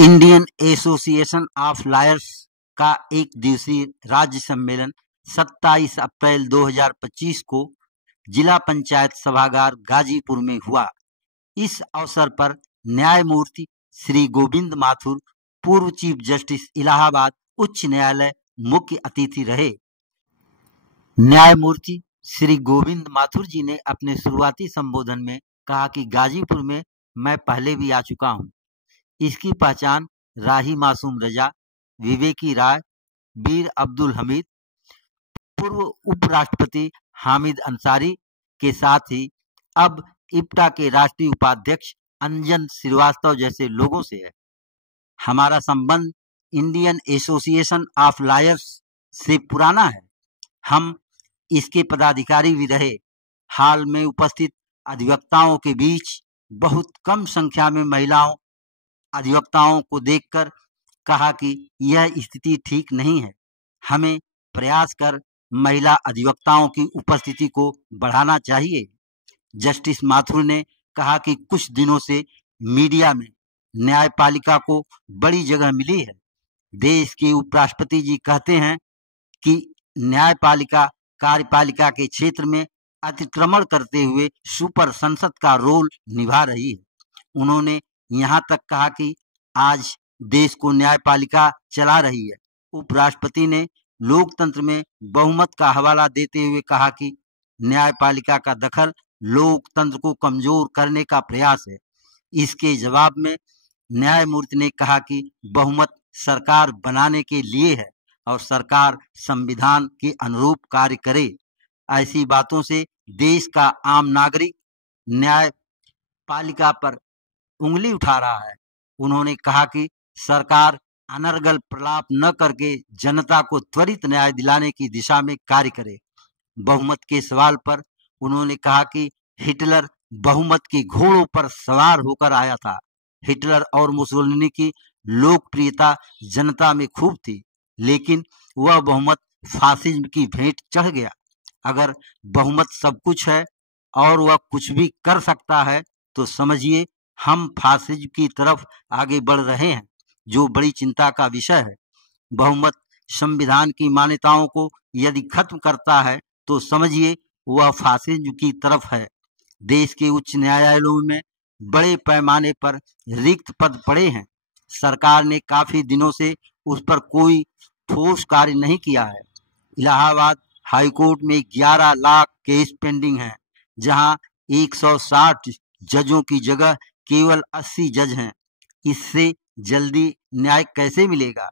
Indian association of lawyers का एक दिवसीय राज्य सम्मेलन 27 अप्रैल 2025 को जिला पंचायत सभागार गाजीपुर में हुआ। इस अवसर पर न्यायमूर्ति श्री गोविंद माथुर, पूर्व चीफ जस्टिस इलाहाबाद उच्च न्यायालय, मुख्य अतिथि रहे। न्यायमूर्ति श्री गोविंद माथुर जी ने अपने शुरुआती संबोधन में कहा कि गाजीपुर में मैं पहले भी आ चुका हूं। इसकी पहचान राही मासूम रजा, विवेकी राय, बीर अब्दुल हमीद, पूर्व उपराष्ट्रपति हामिद अंसारी के साथ ही अब इप्टा के राष्ट्रीय उपाध्यक्ष अंजन श्रीवास्तव जैसे लोगों से है। हमारा संबंध इंडियन एसोसिएशन ऑफ लॉयर्स से पुराना है। हम इसके पदाधिकारी भी रहे। हाल में उपस्थित अधिवक्ताओं के बीच बहुत कम संख्या में महिलाओं अधिवक्ताओं को देखकर कहा कि यह स्थिति ठीक नहीं है। हमें प्रयास कर महिला अधिवक्ताओं की उपस्थिति को बढ़ाना चाहिए। जस्टिस माथुर ने कहा कि कुछ दिनों से मीडिया में न्यायपालिका को बड़ी जगह मिली है। देश के उपराष्ट्रपति जी कहते हैं कि न्यायपालिका कार्यपालिका के क्षेत्र में अतिक्रमण करते हुए सुपर संसद का रोल निभा रही है। उन्होंने यहाँ तक कहा कि आज देश को न्यायपालिका चला रही है। उपराष्ट्रपति ने लोकतंत्र में बहुमत का हवाला देते हुए कहा कि न्यायपालिका का दखल लोकतंत्र को कमजोर करने का प्रयास है। इसके जवाब में न्यायमूर्ति ने कहा कि बहुमत सरकार बनाने के लिए है और सरकार संविधान के अनुरूप कार्य करे। ऐसी बातों से देश का आम नागरिक न्यायपालिका पर उंगली उठा रहा है। उन्होंने कहा कि सरकार अनर्गल प्रलाप न करके जनता को त्वरित न्याय दिलाने की दिशा में कार्य करे। बहुमत के सवाल पर उन्होंने कहा कि हिटलर बहुमत के घोड़ों पर सवार होकर आया था। हिटलर और मुसोलिनी की लोकप्रियता जनता में खूब थी, लेकिन वह बहुमत फासिज्म की भेंट चढ़ गया। अगर बहुमत सब कुछ है और वह कुछ भी कर सकता है तो समझिए हम फासिज्म की तरफ आगे बढ़ रहे हैं, जो बड़ी चिंता का विषय है। बहुमत संविधान की मान्यताओं को यदि खत्म करता है तो समझिए वह फासिज्म की तरफ है। देश के उच्च न्यायालयों में बड़े पैमाने पर रिक्त पद पड़े हैं। सरकार ने काफी दिनों से उस पर कोई ठोस कार्य नहीं किया है। इलाहाबाद हाईकोर्ट में 11 लाख केस पेंडिंग हैं, जहां 160 जजों की जगह केवल 80 जज हैं। इससे जल्दी न्याय कैसे मिलेगा?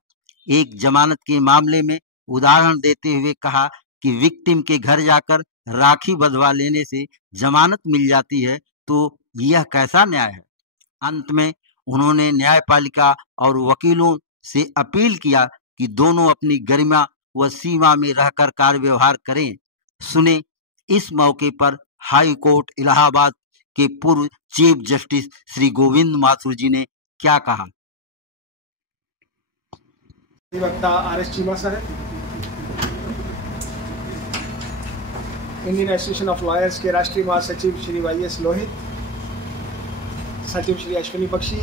एक जमानत के मामले में उदाहरण देते हुए कहा कि विक्टिम के घर जाकर राखी बंधवा लेने से जमानत मिल जाती है, तो यह कैसा न्याय है? अंत में उन्होंने न्यायपालिका और वकीलों से अपील किया कि दोनों अपनी गरिमा व सीमा में रहकर कार्य व्यवहार करें। सुने इस मौके पर हाई कोर्ट इलाहाबाद के पूर्व चीफ जस्टिस श्री गोविंद माथुर जी ने क्या कहा। अधिवक्ता आर.एस. चीमा साहब, इंडियन एसोसिएशन ऑफ लॉयर्स के राष्ट्रीय महासचिव श्री वाई.एस. लोहित, सचिव श्री अश्विनी बख्शी,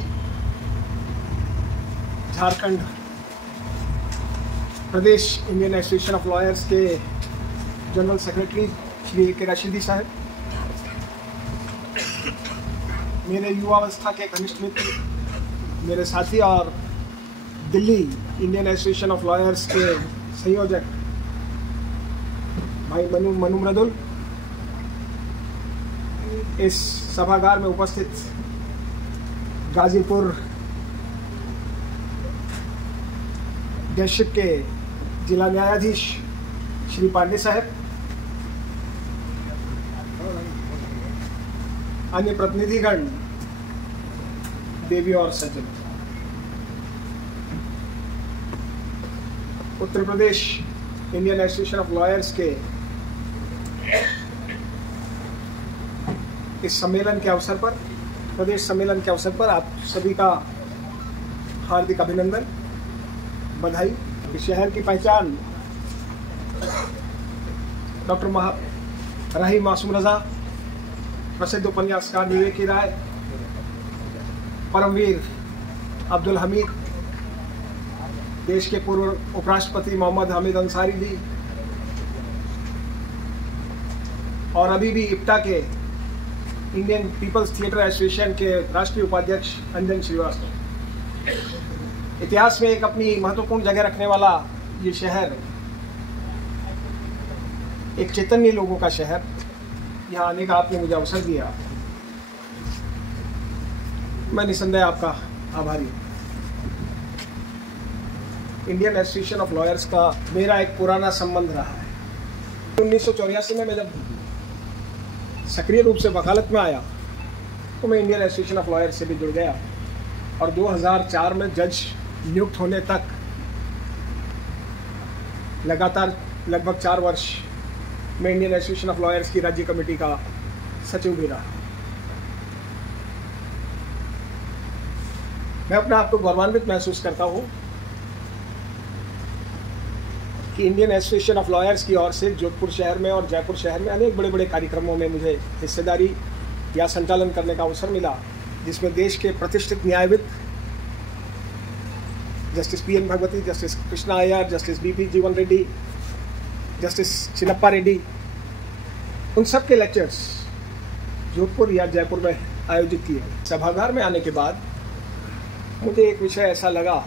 झारखंड प्रदेश इंडियन एसोसिएशन ऑफ लॉयर्स के जनरल सेक्रेटरी श्री के रशीदी साहब, मेरे युवावस्था के घनिष्ठ मित्र, मेरे साथी और Delhi Indian association of lawyers के संयोजक भाई मनु मृदुल, इस सभागार में उपस्थित गाजीपुर डिस्ट्रिक्ट के जिला न्यायाधीश श्री पांडे साहब, अन्य प्रतिनिधिगण, देवी और सज्जन, Uttar Pradesh Indian association of lawyers के इस सम्मेलन के अवसर पर, प्रदेश सम्मेलन के अवसर पर आप सभी का हार्दिक अभिनंदन, बधाई। इस शहर की पहचान डॉक्टर राही मासूम रजा, प्रसिद्ध उपन्यासकार विवेकी राय, परमवीर अब्दुल हमीद, देश के पूर्व उपराष्ट्रपति मोहम्मद हामिद अंसारी जी, और अभी भी इप्टा के इंडियन पीपल्स थिएटर एसोसिएशन के राष्ट्रीय उपाध्यक्ष अंजन श्रीवास्तव। इतिहास में एक अपनी महत्वपूर्ण जगह रखने वाला ये शहर, एक चैतन्य लोगों का शहर, यहाँ आने का आपने मुझे अवसर दिया, मैं निसंदेह आपका आभारी हूँ। इंडियन एसोसिएशन ऑफ लॉयर्स का मेरा एक पुराना संबंध रहा है। 1984 में मैं जब सक्रिय रूप से वकालत में आया तो मैं इंडियन एसोसिएशन ऑफ लॉयर्स से भी जुड़ गया, और 2004 में जज नियुक्त होने तक लगातार लगभग 4 वर्ष मैं इंडियन एसोसिएशन ऑफ लॉयर्स की राज्य कमेटी का सचिव भी रहा। मैं अपने आप को गौरवान्वित महसूस करता हूँ कि इंडियन एसोसिएशन ऑफ लॉयर्स की ओर से जोधपुर शहर में और जयपुर शहर में अनेक बड़े बड़े कार्यक्रमों में मुझे हिस्सेदारी या संचालन करने का अवसर मिला, जिसमें देश के प्रतिष्ठित न्यायविद justice P N. Bhagwati, justice Krishna Iyer, justice B P. Jeevan Reddy, justice Chinnappa Reddy, उन सब के लेक्चर्स जोधपुर या जयपुर में आयोजित किए। सभागार में आने के बाद मुझे एक विषय ऐसा लगा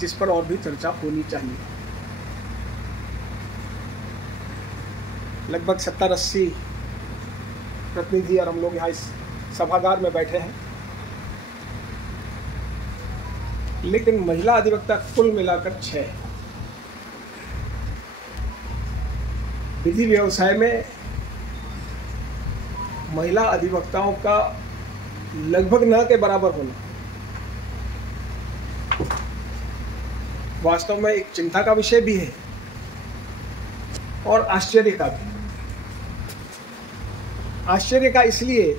जिस पर और भी चर्चा होनी चाहिए। लगभग 70-80 प्रतिनिधि और हम लोग यहाँ इस सभागार में बैठे हैं, लेकिन महिला अधिवक्ता कुल मिलाकर 6। विधि व्यवसाय में महिला अधिवक्ताओं का लगभग न के बराबर होना वास्तव में एक चिंता का विषय भी है और आश्चर्य का भी। आश्चर्य का इसलिए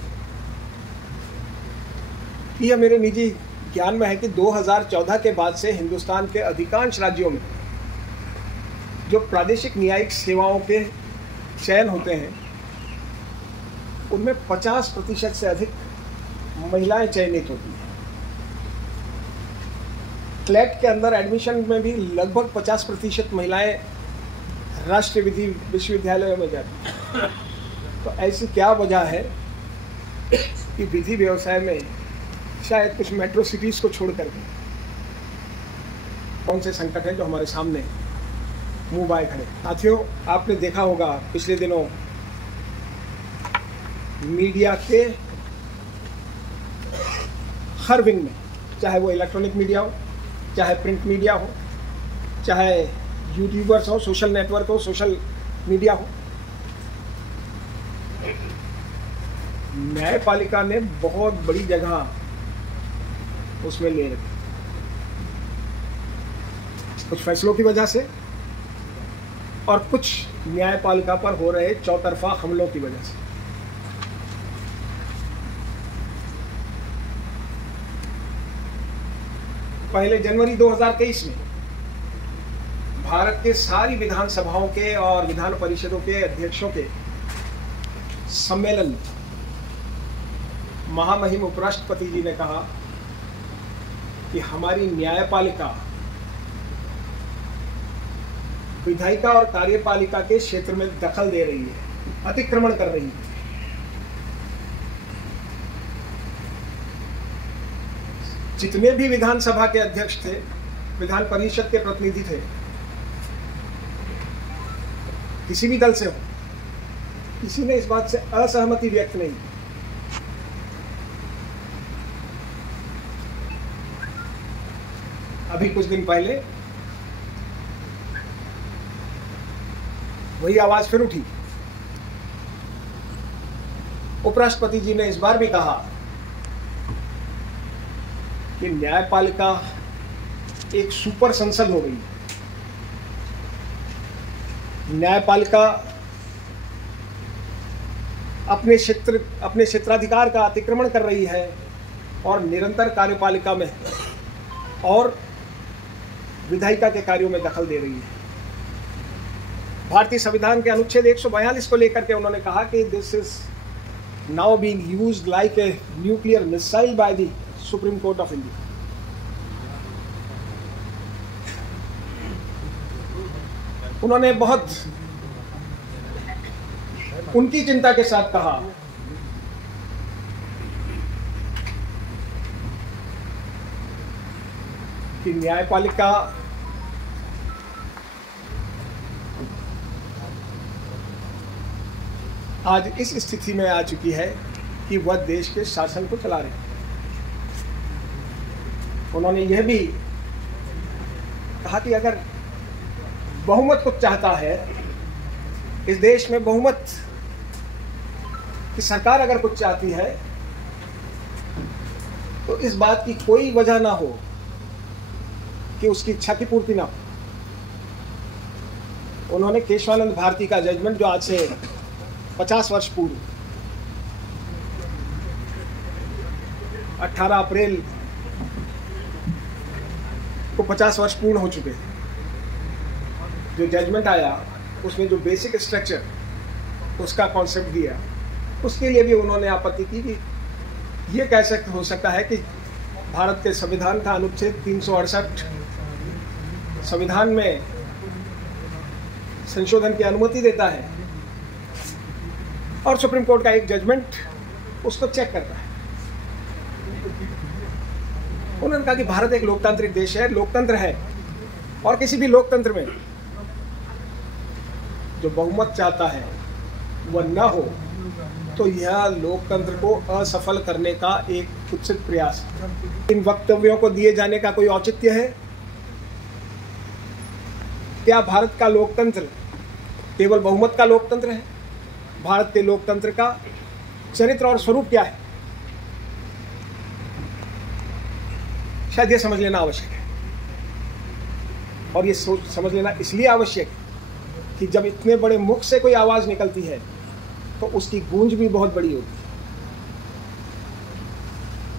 कि यह मेरे निजी ज्ञान में है कि 2014 के बाद से हिंदुस्तान के अधिकांश राज्यों में जो प्रादेशिक न्यायिक सेवाओं के चयन होते हैं उनमें 50% से अधिक महिलाएं चयनित होती हैं। क्लैट के अंदर एडमिशन में भी लगभग 50% महिलाएं राष्ट्रीय विधि विश्वविद्यालयों में जाती हैं। तो ऐसी क्या वजह है कि विधि व्यवसाय में शायद कुछ मेट्रो सिटीज़ को छोड़ करके कौन से संकट हैं जो हमारे सामने मुंह बाए खड़े। साथियों, आपने देखा होगा पिछले दिनों मीडिया के हर विंग में, चाहे वो इलेक्ट्रॉनिक मीडिया हो, चाहे प्रिंट मीडिया हो, चाहे यूट्यूबर्स हो, सोशल नेटवर्क हो, सोशल मीडिया हो, न्यायपालिका ने बहुत बड़ी जगह उसमें ले रखी, कुछ फैसलों की वजह से और कुछ न्यायपालिका पर हो रहे चौतरफा हमलों की वजह से। पहले जनवरी 2023 में भारत के सारी विधानसभाओं के और विधान परिषदों के अध्यक्षों के सम्मेलन में महामहिम उपराष्ट्रपति जी ने कहा कि हमारी न्यायपालिका विधायिका और कार्यपालिका के क्षेत्र में दखल दे रही है, अतिक्रमण कर रही है। जितने भी विधानसभा के अध्यक्ष थे, विधान परिषद के प्रतिनिधि थे, किसी भी दल से हो, किसी ने इस बात से असहमति व्यक्त नहीं की। अभी कुछ दिन पहले वही आवाज फिर उठी। उपराष्ट्रपति जी ने इस बार भी कहा कि न्यायपालिका एक सुपर संसद हो गई है। न्यायपालिका अपने क्षेत्राधिकार का अतिक्रमण कर रही है और निरंतर कार्यपालिका में और विधायिका के कार्यों में दखल दे रही है। भारतीय संविधान के अनुच्छेद 142 को लेकर के उन्होंने कहा कि this is now being used like a nuclear missile by the supreme court of India. उन्होंने बहुत उनकी चिंता के साथ कहा कि न्यायपालिका आज इस स्थिति में आ चुकी है कि वह देश के शासन को चला रहे हैं। उन्होंने यह भी कहा कि अगर बहुमत कुछ चाहता है, इस देश में बहुमत की सरकार अगर कुछ चाहती है, तो इस बात की कोई वजह ना हो कि उसकी इच्छा की पूर्ति ना हो। उन्होंने केशवानंद भारती का जजमेंट, जो आज से 50 वर्ष पूर्व 18 अप्रैल को 50 वर्ष पूर्ण हो चुके हैं, जो जजमेंट आया उसमें जो बेसिक स्ट्रक्चर उसका कॉन्सेप्ट दिया, उसके लिए भी उन्होंने आपत्ति की कि ये कैसे हो सकता है कि भारत के संविधान का अनुच्छेद 368 संविधान में संशोधन की अनुमति देता है और सुप्रीम कोर्ट का एक जजमेंट उसको चेक करता है। उन्होंने कहा कि भारत एक लोकतांत्रिक देश है, लोकतंत्र है, और किसी भी लोकतंत्र में जो बहुमत चाहता है वह न हो तो यह लोकतंत्र को असफल करने का एक कुत्सित प्रयास है। इन वक्तव्यों को दिए जाने का कोई औचित्य है? क्या भारत का लोकतंत्र केवल बहुमत का लोकतंत्र है? भारत के लोकतंत्र का चरित्र और स्वरूप क्या है? शायद ये समझ लेना आवश्यक है, और ये समझ लेना इसलिए आवश्यक है कि जब इतने बड़े मुख से कोई आवाज निकलती है तो उसकी गूंज भी बहुत बड़ी होती है।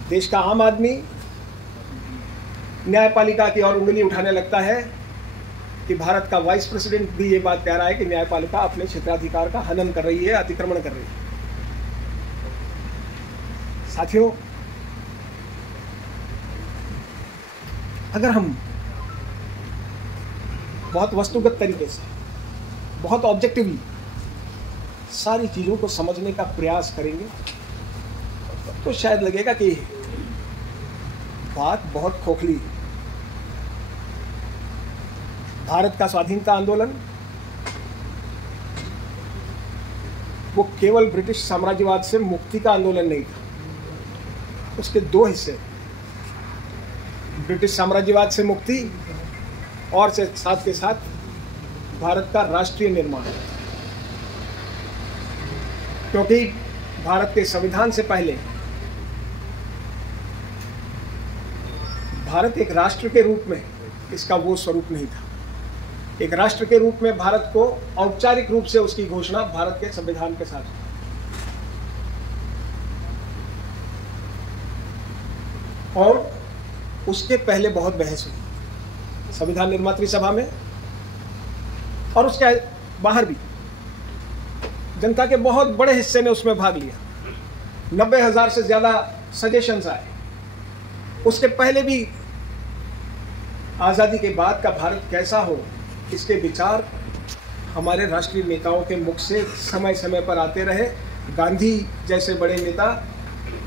देश का आम आदमी न्यायपालिका की ओर उंगली उठाने लगता है कि भारत का वाइस प्रेसिडेंट भी ये बात कह रहा है कि न्यायपालिका अपने क्षेत्राधिकार का हनन कर रही है, अतिक्रमण कर रही है। साथियों, अगर हम बहुत वस्तुगत तरीके से, बहुत ऑब्जेक्टिवली सारी चीजों को समझने का प्रयास करेंगे तो शायद लगेगा कि बात बहुत खोखली है। भारत का स्वाधीनता आंदोलन वो केवल ब्रिटिश साम्राज्यवाद से मुक्ति का आंदोलन नहीं था, उसके दो हिस्से, ब्रिटिश साम्राज्यवाद से मुक्ति और साथ के साथ भारत का राष्ट्रीय निर्माण। क्योंकि भारत के संविधान से पहले भारत एक राष्ट्र के रूप में इसका वो स्वरूप नहीं था। एक राष्ट्र के रूप में भारत को औपचारिक रूप से उसकी घोषणा भारत के संविधान के साथ, और उसके पहले बहुत बहस हुई संविधान निर्मात्री सभा में और उसके बाहर भी। जनता के बहुत बड़े हिस्से ने उसमें भाग लिया, 90,000 से ज्यादा सजेशंस आए। उसके पहले भी आज़ादी के बाद का भारत कैसा हो, इसके विचार हमारे राष्ट्रीय नेताओं के मुख से समय समय पर आते रहे। गांधी जैसे बड़े नेता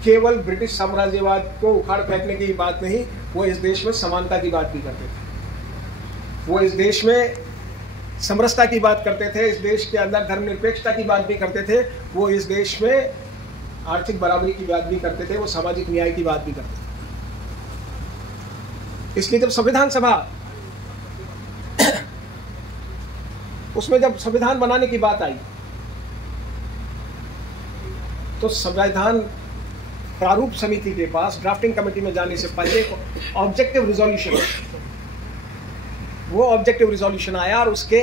केवल ब्रिटिश साम्राज्यवाद को उखाड़ फेंकने की बात नहीं, वो इस देश में समानता की बात भी करते थे, वो इस देश में समरसता की बात करते थे, इस देश के अंदर धर्मनिरपेक्षता की बात भी करते थे, वो इस देश में आर्थिक बराबरी की बात भी करते थे, वो सामाजिक न्याय की बात भी करते थे। इसलिए जब संविधान सभा उसमें जब संविधान बनाने की बात आई तो संविधान प्रारूप समिति के पास ड्राफ्टिंग कमेटी में जाने से पहले ऑब्जेक्टिव रिजोल्यूशन, वो ऑब्जेक्टिव रिजोल्यूशन आया और उसके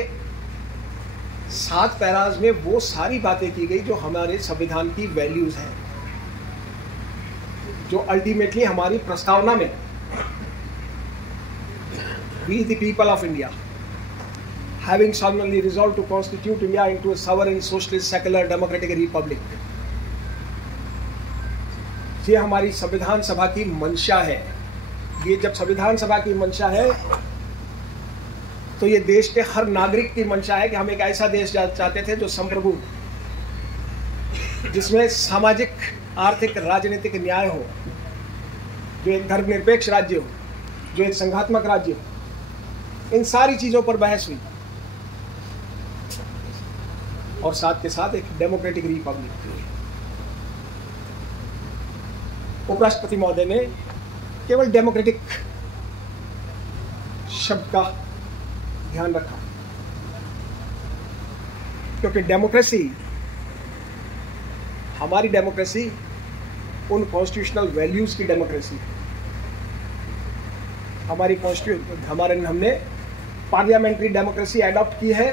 7 पैराज में वो सारी बातें की गई जो हमारे संविधान की वैल्यूज हैं, जो अल्टीमेटली हमारी प्रस्तावना में We the people of India, having solemnly resolved to constitute India into a sovereign, socialist, secular, democratic republic, ये हमारी संविधान सभा की मंशा है। ये जब संविधान सभा की मंशा है तो ये देश के हर नागरिक की मंशा है कि हम एक ऐसा देश चाहते थे जो संप्रभु, जिसमें सामाजिक, आर्थिक, राजनीतिक न्याय हो, जो एक धर्मनिरपेक्ष राज्य हो, जो एक संघात्मक राज्य हो। इन सारी चीजों पर बहस हुई और साथ के साथ एक डेमोक्रेटिक रिपब्लिक। उपराष्ट्रपति महोदय ने केवल डेमोक्रेटिक शब्द का ध्यान रखा, क्योंकि डेमोक्रेसी, हमारी डेमोक्रेसी उन कॉन्स्टिट्यूशनल वैल्यूज की डेमोक्रेसी, हमने पार्लियामेंट्री डेमोक्रेसी अडॉप्ट की है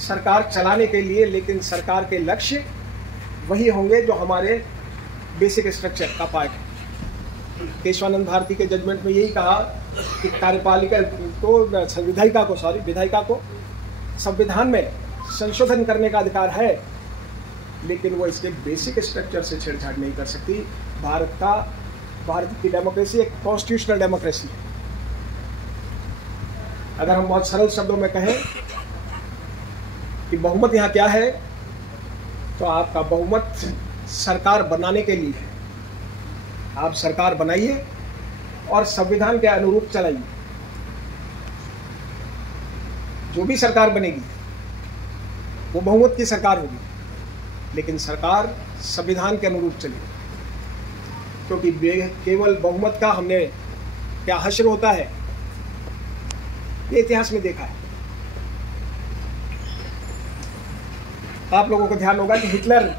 सरकार चलाने के लिए, लेकिन सरकार के लक्ष्य वही होंगे जो हमारे बेसिक स्ट्रक्चर का पार्ट है। केशवानंद भारती के जजमेंट में यही कहा कि कार्यपालिका को, विधायिका को संविधान में संशोधन करने का अधिकार है, लेकिन वो इसके बेसिक स्ट्रक्चर से छेड़छाड़ नहीं कर सकती। भारत की डेमोक्रेसी एक कॉन्स्टिट्यूशनल डेमोक्रेसी है। अगर हम बहुत सरल शब्दों में कहें कि बहुमत यहाँ क्या है, तो आपका बहुमत सरकार बनाने के लिए है। आप सरकार बनाइए और संविधान के अनुरूप चलाइए। जो भी सरकार बनेगी वो बहुमत की सरकार होगी, लेकिन सरकार संविधान के अनुरूप चलेगी, क्योंकि केवल बहुमत का हमने क्या हश्र होता है ये इतिहास में देखा है। आप लोगों को ध्यान होगा कि हिटलर,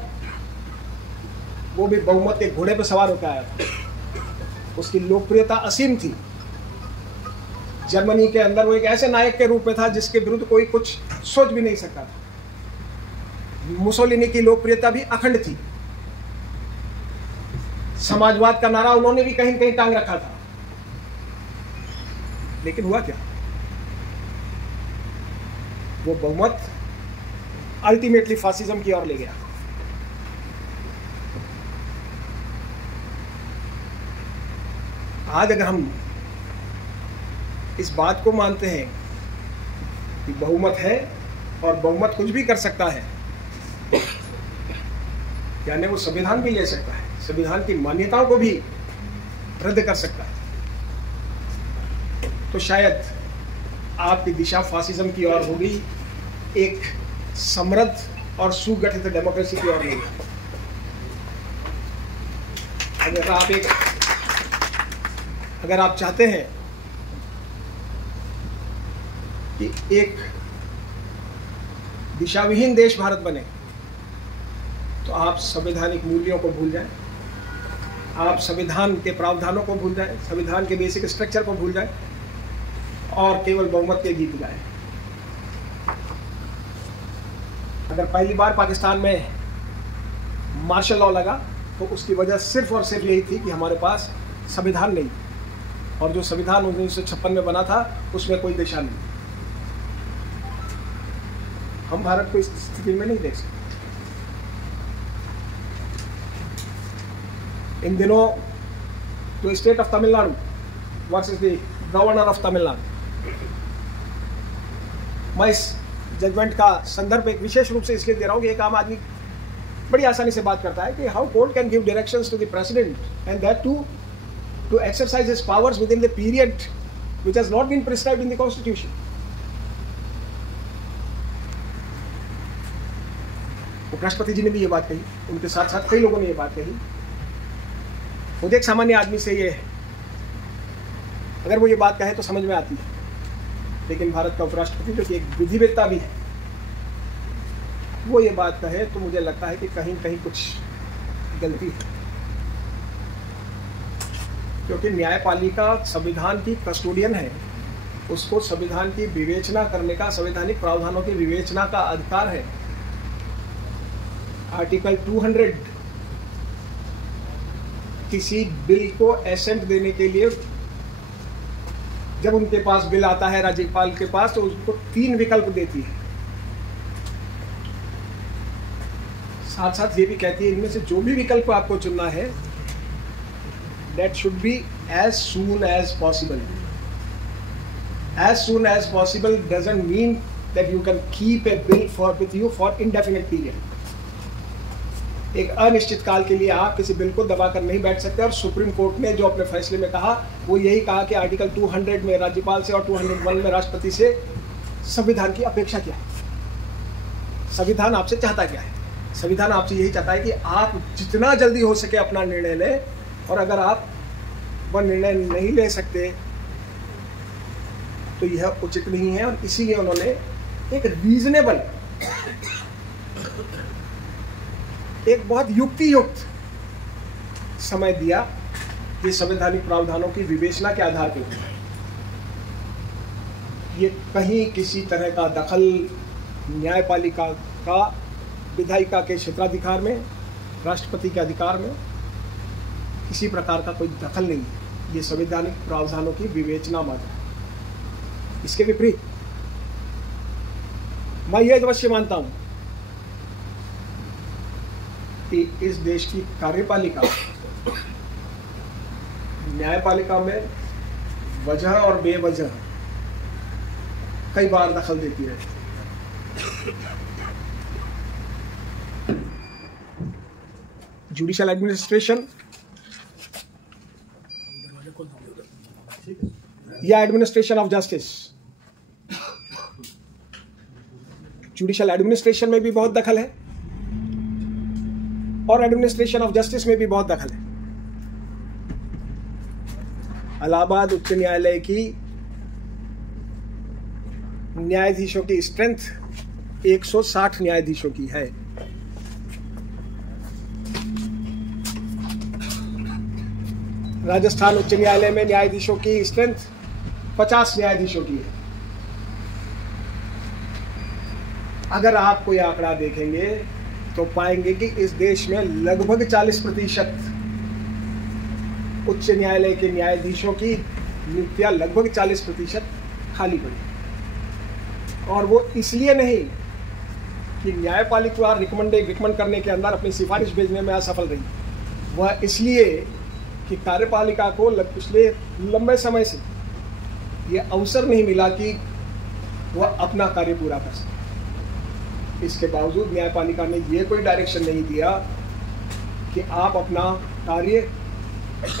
वो भी बहुमत के घोड़े पर सवार होकर आया था। उसकी लोकप्रियता असीम थी। जर्मनी के अंदर वो एक ऐसे नायक के रूप में था जिसके विरुद्ध कोई कुछ सोच भी नहीं सकता था। मुसोलिनी की लोकप्रियता भी अखंड थी। समाजवाद का नारा उन्होंने भी कहीं कहीं टांग रखा था, लेकिन हुआ क्या? वो बहुमत अल्टीमेटली फासिज्म की ओर ले गया। आज अगर हम इस बात को मानते हैं कि बहुमत है और बहुमत कुछ भी कर सकता है, यानी वो संविधान भी ले सकता है, संविधान की मान्यताओं को भी रद्द कर सकता है, तो शायद आपकी दिशा फासिज्म की ओर होगी, एक समृद्ध और सुगठित डेमोक्रेसी की ओर होगी। अगर आप चाहते हैं कि एक दिशाविहीन देश भारत बने, तो आप संवैधानिक मूल्यों को भूल जाएं, आप संविधान के प्रावधानों को भूल जाएं, संविधान के बेसिक स्ट्रक्चर को भूल जाएं और केवल बहुमत के गीत गाएं। अगर पहली बार पाकिस्तान में मार्शल लॉ लगा तो उसकी वजह सिर्फ और सिर्फ यही थी कि हमारे पास संविधान नहीं, और जो संविधान 1956 में बना था उसमें कोई दिशा नहीं। हम भारत को इस स्थिति में नहीं देख सकते। इन दिनों जो state of Tamil Nadu versus the governor of Tamil Nadu, मैं इस जजमेंट का संदर्भ एक विशेष रूप से इसलिए दे रहा हूं कि एक आम आदमी बड़ी आसानी से बात करता है कि how court can give directions to the president and that to exercise his powers within the period which has not been prescribed in the constitution. उपराष्ट्रपति जी ने भी ये बात कही, उनके साथ साथ कई लोगों ने ये बात कही। मुझे एक सामान्य आदमी से ये, अगर वो ये बात कहे तो समझ में आती है, लेकिन भारत का उपराष्ट्रपति जो कि एक विधिवेत्ता भी है, वो ये बात कहे तो मुझे लगता है कि कहीं कहीं कुछ गलती है, क्योंकि न्यायपालिका संविधान की कस्टोडियन है, उसको संविधान की विवेचना करने का, संवैधानिक प्रावधानों की विवेचना का अधिकार है। आर्टिकल 200 किसी बिल को एसेंट देने के लिए जब उनके पास बिल आता है राज्यपाल के पास, तो उसको 3 विकल्प देती है। साथ साथ ये भी कहती है इनमें से जो भी विकल्प आपको चुनना है that should be as soon as possible. As soon as possible doesn't mean that you can keep a bill with you for indefinite period. एक अनिश्चित काल के लिए आप किसी बिल को दबाकर नहीं बैठ सकते। और सुप्रीम कोर्ट ने जो अपने फैसले में कहा वो यही कहा कि आर्टिकल 200 में राज्यपाल से और 201 में राष्ट्रपति से संविधान की अपेक्षा क्या है, संविधान आपसे चाहता क्या है। संविधान आपसे यही चाहता है कि आप जितना जल्दी हो सके अपना निर्णय लें, और अगर आप वह निर्णय नहीं ले सकते तो यह उचित नहीं है। और इसीलिए उन्होंने एक रीजनेबल, एक बहुत युक्तियुक्त समय दिया कि संवैधानिक प्रावधानों की विवेचना के आधार पर ये कहीं किसी तरह का दखल न्यायपालिका का विधायिका के क्षेत्राधिकार में, राष्ट्रपति के अधिकार में किसी प्रकार का कोई दखल नहीं है। ये संवैधानिक प्रावधानों की विवेचना मात्र है। इसके विपरीत मैं ये अवश्य मानता हूं कि इस देश की कार्यपालिका न्यायपालिका में वजह और बेवजह कई बार दखल देती है। जुडिशियल एडमिनिस्ट्रेशन या administration of justice, judicial administration में भी बहुत दखल है और एडमिनिस्ट्रेशन ऑफ जस्टिस में भी बहुत दखल है। इलाहाबाद उच्च न्यायालय की न्यायाधीशों की स्ट्रेंथ 160 न्यायाधीशों की है। राजस्थान उच्च न्यायालय में न्यायाधीशों की स्ट्रेंथ 50 न्यायाधीशों की है। अगर आप कोई आंकड़ा देखेंगे तो पाएंगे कि इस देश में लगभग 40% उच्च न्यायालय के न्यायाधीशों की नियुक्तियां लगभग 40% खाली पड़ी। और वो इसलिए नहीं कि न्यायपालिका रिकमेंड करने के अंदर अपनी सिफारिश भेजने में असफल रही, वह इसलिए कि कार्यपालिका को पिछले लंबे समय से ये अवसर नहीं मिला कि वह अपना कार्य पूरा कर सके। इसके बावजूद न्यायपालिका ने ये कोई डायरेक्शन नहीं दिया कि आप अपना कार्य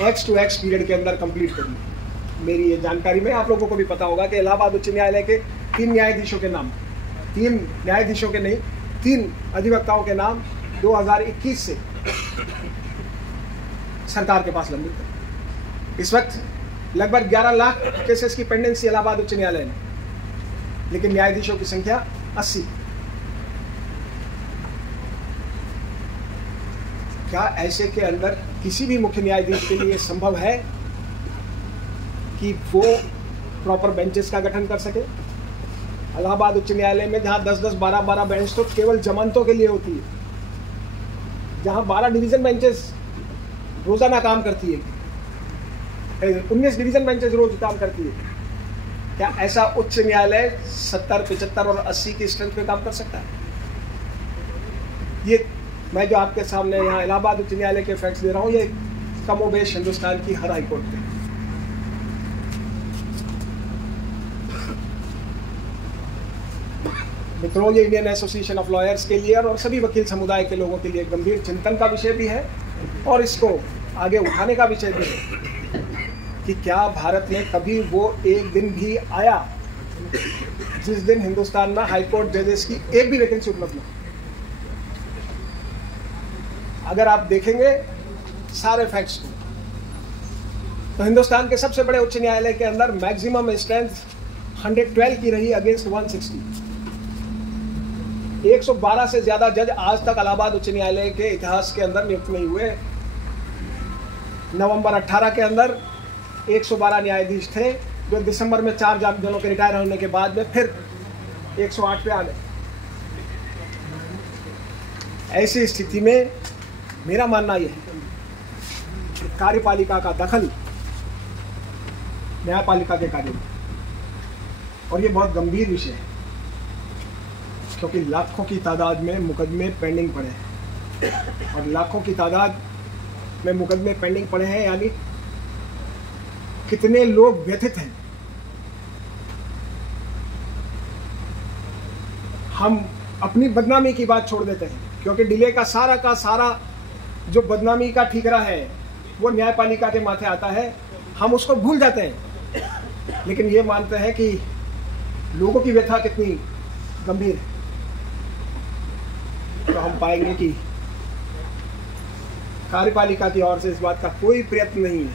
X to X पीरियड के अंदर कंप्लीट करिए। मेरी ये जानकारी में आप लोगों को भी पता होगा कि इलाहाबाद उच्च न्यायालय के 3 न्यायाधीशों के नाम, 3 न्यायाधीशों के नहीं 3 अधिवक्ताओं के नाम 2021 से सरकार के पास लंबित है। इस वक्त लगभग 11 लाख केसेस की पेंडेंसी इलाहाबाद उच्च न्यायालय में, लेकिन न्यायाधीशों की संख्या 80। क्या ऐसे के अंदर किसी भी मुख्य न्यायाधीश के लिए संभव है कि वो प्रॉपर बेंचेस का गठन कर सके? इलाहाबाद उच्च न्यायालय में जहां 10-10, 12-12 बेंच तो केवल जमानतों के लिए होती है, जहां 12 डिवीजन बेंचेस रोजाना काम करती है, 19 डिवीजन बेंचेस रोज काम करती है। क्या ऐसा उच्च न्यायालय 70, 75 और 80 की स्ट्रेंथ पे काम कर सकता है? ये मैं जो आपके सामने यहाँ इलाहाबाद उच्च न्यायालय के फैक्ट्स दे रहा हूँ, ये कमोबेश हिंदुस्तान की हर हाईकोर्ट में। मित्रों, ये इंडियन एसोसिएशन ऑफ लॉयर्स के लिए और सभी वकील समुदाय के लोगों के लिए गंभीर चिंतन का विषय भी है और इसको आगे उठाने का विषय भी है कि क्या भारत में कभी वो एक दिन भी आया जिस दिन हिंदुस्तान में हाईकोर्ट जजेस की एक भी वैकेंसी उपलब्ध न हो। अगर आप देखेंगे सारे फैक्ट्स को तो हिंदुस्तान के सबसे बड़े उच्च न्यायालय के अंदर मैक्सिमम स्ट्रेंथ 112 की रही अगेंस्ट 160। 112 से ज्यादा जज आज तक इलाहाबाद उच्च न्यायालय के इतिहास के अंदर नियुक्त नहीं हुए। नवंबर 18 के अंदर 112 न्यायाधीश थे जो दिसंबर में 4 जनों के रिटायर होने के बाद में फिर 108 पे आ गए। ऐसी स्थिति में मेरा मानना यह है कि कार्यपालिका का दखल न्यायपालिका के कार्य में, और ये बहुत गंभीर विषय है क्योंकि लाखों की तादाद में मुकदमे पेंडिंग पड़े हैं और लाखों की तादाद में मुकदमे पेंडिंग पड़े हैं, यानी कितने लोग व्यथित हैं। हम अपनी बदनामी की बात छोड़ देते हैं, क्योंकि डिले का सारा जो बदनामी का ठीकरा है वो न्यायपालिका के माथे आता है। हम उसको भूल जाते हैं, लेकिन ये मानते हैं कि लोगों की व्यथा कितनी गंभीर है। तो हम पाएंगे कि कार्यपालिका की ओर से इस बात का कोई प्रयत्न नहीं है,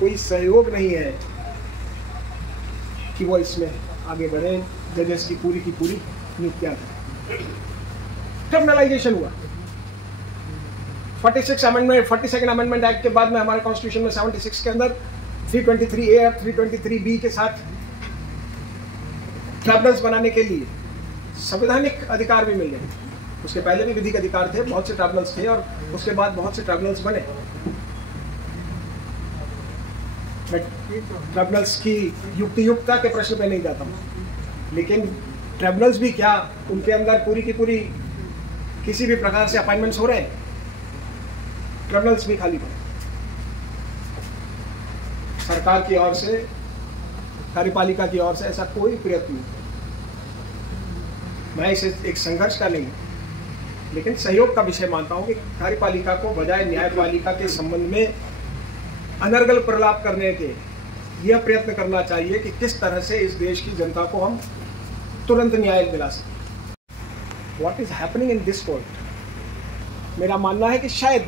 कोई सहयोग नहीं है कि वो इसमें आगे बढ़े, जजेस की पूरी नियुक्तियां करें। क्रिमिनलाइजेशन हुआ 46 अमेंडमेंट 42nd अमेंडमेंट एक्ट के बाद में हमारे कॉन्स्टिट्यूशन में 76 के अंदर 323A और 323B के साथ ट्रिब्यूनल्स बनाने के लिए संवैधानिक अधिकार भी मिल गए। उसके पहले भी विधिक अधिकार थे, बहुत से ट्रिब्यूनल्स थे और उसके बाद बहुत से ट्रिब्यूनल्स बने। मैं ट्रिब्यूनल्स की युक्तियुक्तता के प्रश्न पे नहीं जाता हूँ, लेकिन ट्रिब्यूनल्स भी क्या, उनके अंदर पूरी की पूरी किसी भी प्रकार से अपॉइंटमेंट्स हो रहे हैं? ट्रिब्यूनल्स भी खाली पड़े। सरकार की ओर से, कार्यपालिका की ओर से ऐसा कोई प्रयत्न नहीं। मैं इसे एक संघर्ष का नहीं, लेकिन सहयोग का विषय मानता हूं कि कार्यपालिका को बजाय न्यायपालिका के संबंध में अनर्गल प्रलाप करने के यह प्रयत्न करना चाहिए कि किस तरह से इस देश की जनता को हम तुरंत न्याय दिला सकें। What is happening in this court, मेरा मानना है कि शायद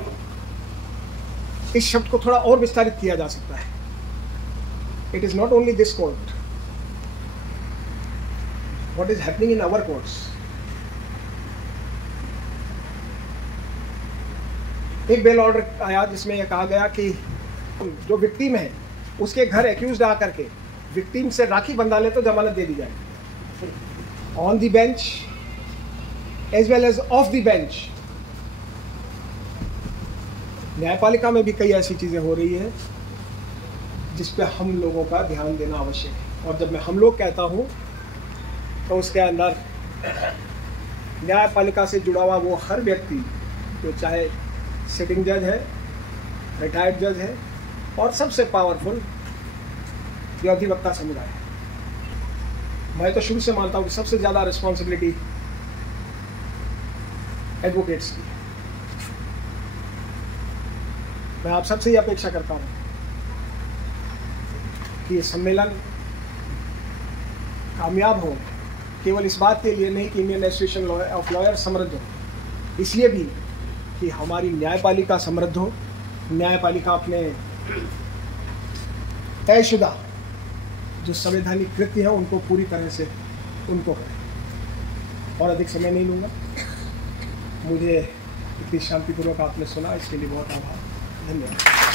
इस शब्द को थोड़ा और विस्तारित किया जा सकता है। It is not only this court, what is happening in our courts. एक बेल ऑर्डर आया जिसमें यह कहा गया कि जो विक्टिम है उसके घर एक्यूज्ड आकर के विक्टिम से राखी बंधा ले तो जमानत दे दी जाए। On the bench as well as off the bench. न्यायपालिका में भी कई ऐसी चीज़ें हो रही है जिस पे हम लोगों का ध्यान देना आवश्यक है। और जब मैं हम लोग कहता हूँ तो उसके अंदर न्यायपालिका से जुड़ा हुआ वो हर व्यक्ति, जो चाहे सिटिंग जज है, रिटायर्ड जज है, और सबसे पावरफुल जो अधिवक्ता समुदाय है। मैं तो शुरू से मानता हूँ कि सबसे ज़्यादा रिस्पॉन्सिबिलिटी एडवोकेट्स की। मैं आप सबसे ही अपेक्षा करता हूँ कि ये सम्मेलन कामयाब हो, केवल इस बात के लिए नहीं कि इंडियन एसोसिएशन ऑफ लॉयर समृद्ध हो, इसलिए भी कि हमारी न्यायपालिका समृद्ध हो, न्यायपालिका अपने तयशुदा जो संवैधानिक कृत्य है उनको पूरी तरह से उनको करें। और अधिक समय नहीं लूँगा, मुझे इतनी शांतिपूर्वक आपने सुना, इसके लिए बहुत आभार, धन्यवाद।